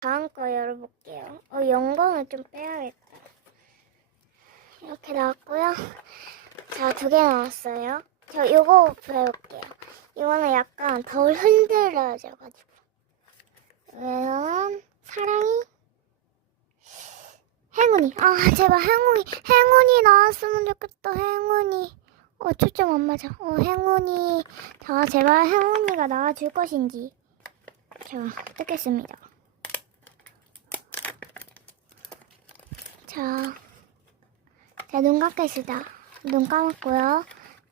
다음 거 열어볼게요. 어, 영광을 좀 빼야겠다. 이렇게 나왔고요. 자, 두 개 나왔어요. 저 요거 배울게요. 이거는 약간 덜 흔들어져가지고. 이거는 사랑이 행운이. 아, 제발 행운이. 행운이 나왔으면 좋겠다. 행운이. 어, 초점 안 맞아. 어, 행운이. 자, 제발 행운이가 나와줄 것인지. 자, 뜯겠습니다. 자, 자, 눈 감겠습니다. 눈 감았고요.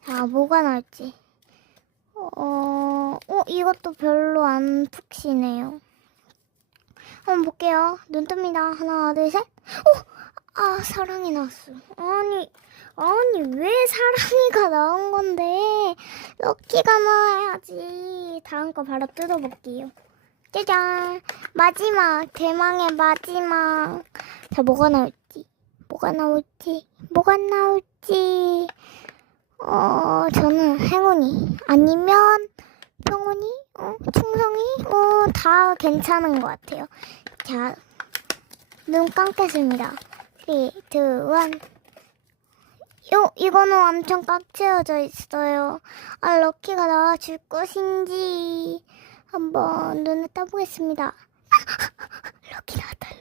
자, 뭐가 나올지. 어, 어, 이것도 별로 안푹 쉬네요. 한번 볼게요. 눈 뜹니다. 하나, 둘, 셋. 어, 아, 사랑이 나왔어. 아니, 아니, 왜 사랑이가 나온 건데? 럭키가 나와야지. 다음 거 바로 뜯어볼게요. 짜잔. 마지막. 대망의 마지막. 자, 뭐가 나올지. 뭐가 나올지. 뭐가 나올지. 어, 저는 행운이. 아니면 평온이? 어, 충성이? 어, 다 괜찮은 것 같아요. 자, 눈 감겠습니다. 3, 2, 1. 요, 이거는 엄청 꽉 채워져 있어요. 아, 럭키가 나와줄 것인지 한번 눈을 떠보겠습니다. 럭키 나왔다,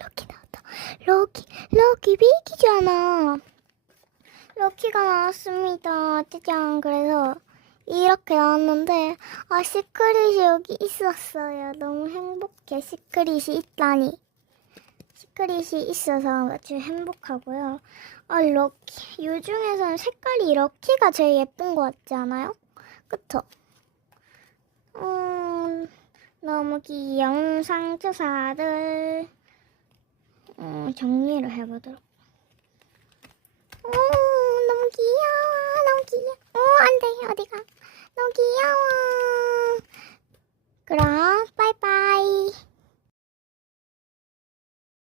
럭키. 럭키, 비기잖아. 럭키가 나왔습니다. 짜잔. 그래서 이렇게 나왔는데, 아, 시크릿이 여기 있었어요. 너무 행복해. 시크릿이 있다니. 시크릿이 있어서 아주 행복하고요. 아, 럭키. 요 중에서는 색깔이 럭키가 제일 예쁜 것 같지 않아요? 그쵸? 음, 너무 귀여운 상처사들. 음, 정리를 해보도록. 오, 너무 귀여워. 너무 귀여워. 오, 안 돼. 어디가? 너무 귀여워. 그럼